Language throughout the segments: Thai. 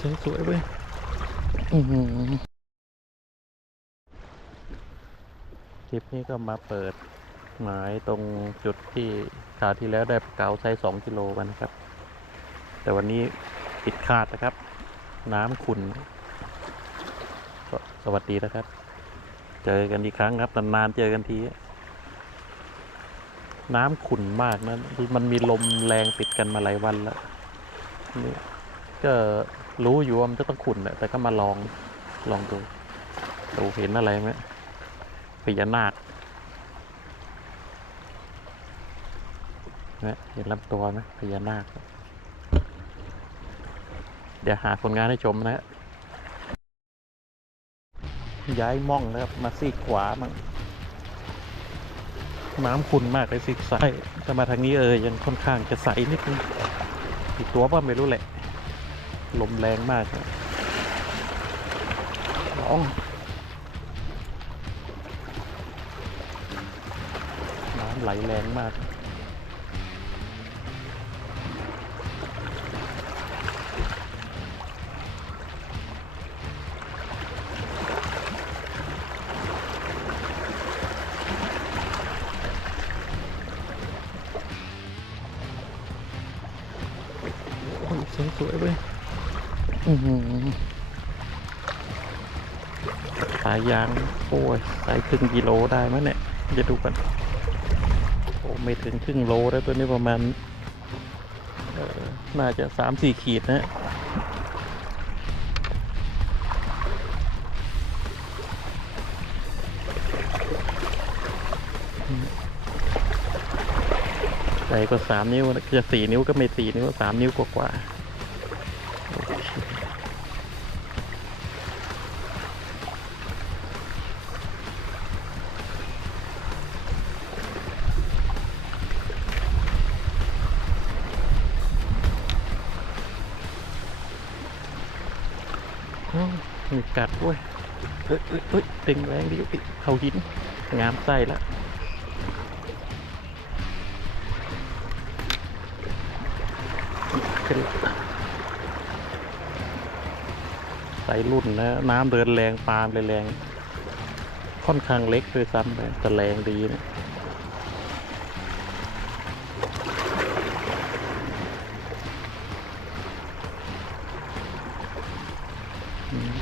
สวยๆเว้ยอื้อหือคลิปนี้ก็มาเปิด หมายตรงจุดที่คราวที่แล้วได้เก๋าไซส์สองกิโลกันนะครับ แต่วันนี้ปิดคาดนะครับ น้ำขุนสวัสดีนะครับ เจอกันอีกครั้งครับนานๆเจอกันทีน้ำขุ่นมากนะมันมีลมแรงติดกันมาหลายวันแล้วนี่ก็ รู้อยู่ว่ามันจะต้องขุนแหละแต่ก็มาลองลองดูดูเห็นอะไรไหมพญานาคนะเห็นลำตัวไหมพญานาค เดี๋ยวหาผลงานให้ชมนะฮะย้ายม่องนะครับ มาซีกขวามั่งน้ำขุ่นมากเลยสิกซ้ายแต่มาทางนี้เออยังค่อนข้างจะใสนิดนึงอีกตัวว่าไม่รู้แหละ ลมแรงมากนะร้องน้ำไหลแรงมากโอ้ยสวยๆเว้ยอือหือ สายยางโอ้ยสายครึ่งกิโลได้ไหมเนี่ย จะดูกันโอ้ไม่ถึงครึ่งโลแล้วตัวนี้ประมาณน่าจะสามสี่ขีดนะใหญ่กว่าสามนิ้วจะสี่นิ้วก็ไม่สี่นิ้วสามนิ้วกว่าก กัดเว้ยเอ้ยเอ้ยเอ้ยตึงแรงดิเขาหิน งามไส้ละขึ้นใส่รุ่นนะ น้ำเดินแรงปลาเลยแรง ค่อนข้างเล็กด้วยซ้ำไปแต่แรงดีนะอืม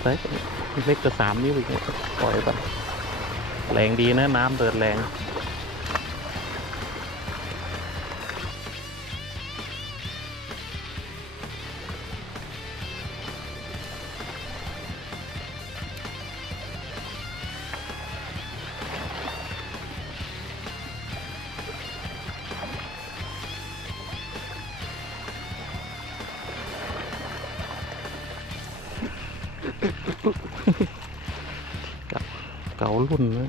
ใส่เล็กกว่าสามนิ้วอีกเนี่ยปล่อยไปแรงดีนะ น้ำเดินแรงารุ่นนะ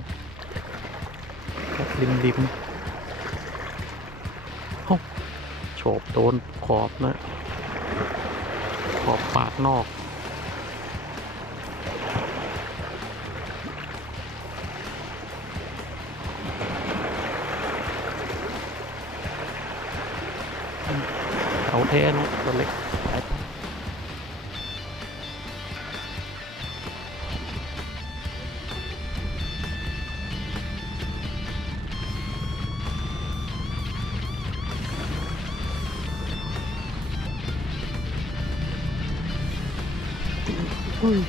ริมริมโอ้โฉบโดนขอบนะ ขอบปากนอก เอาแท้นะตัวเล็ก อุ้ย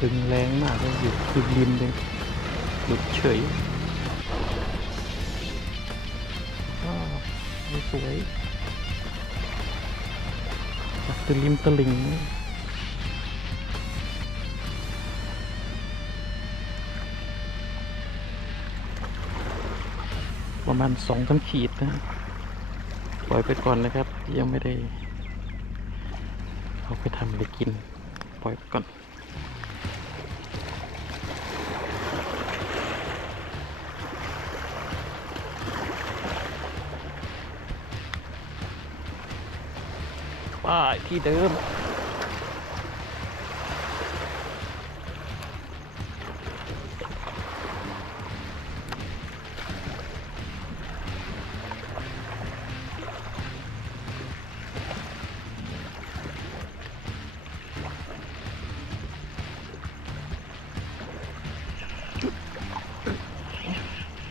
ดึงแรงมากเลยอยู่ริมริมเลยหลุดเฉยอ้าวนี่สวยตะลิมตะลิงประมาณสองสามขีดนะ ปล่อยไปก่อนนะครับ ยังไม่ได้ เอาไปทำอะไรกิน ปล่อยไปก่อนป้าที่เดิม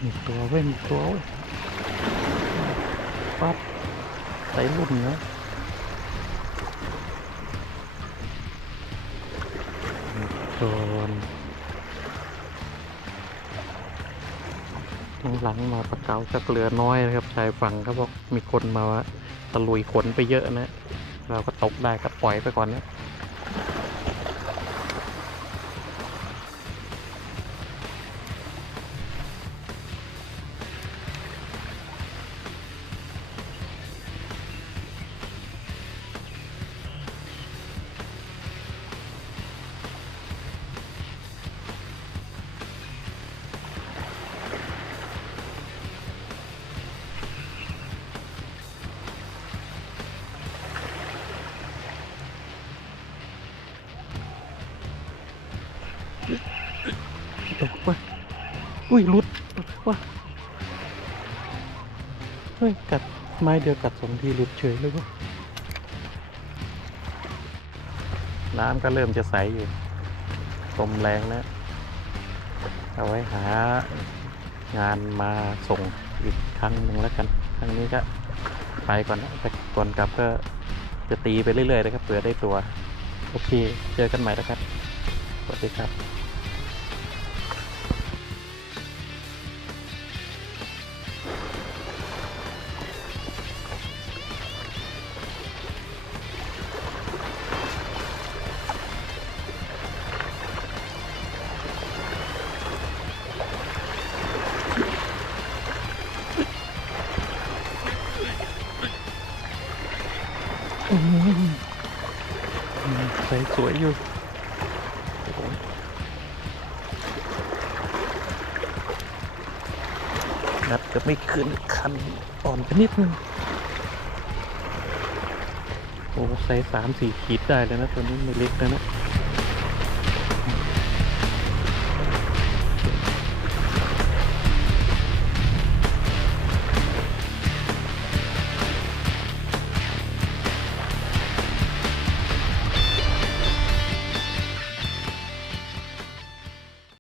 มีตัวเว้ยมีตัวเว้ยปั๊บใส่รุ่นเนาะโดนทางหลังมาปะเกาจากเรือน้อยนะครับ ชายฝั่งเขาบอกมีคนมาว่าตะลุยขนไปเยอะนะ เราก็ตกได้ก็ปล่อยไปก่อนนะ ตกว่ะอุ้ยหลุดว่ะเฮ้ยกัดไม้เดียวกัดสองทีหลุดเฉยเลยว่ะน้ำก็เริ่มจะใสอยู่ลมแรงนะ เอาไว้หางานมาส่งอีกครั้งหนึ่งแล้วกัน ครั้งนี้ก็ไปก่อนนะแต่ก่อนกลับก็จะตีไปเรื่อยๆนะครับเผื่อได้ตัว โอเค เจอกันใหม่นะครับ สวัสดีครับ ใส่สวยอยู่นับจะไม่ขึ้นคันอ่อนไปนิดนึง โอ้ใส่สามสี่ขีดได้เลยนะตัวนี้ไม่เล็กเลยนะ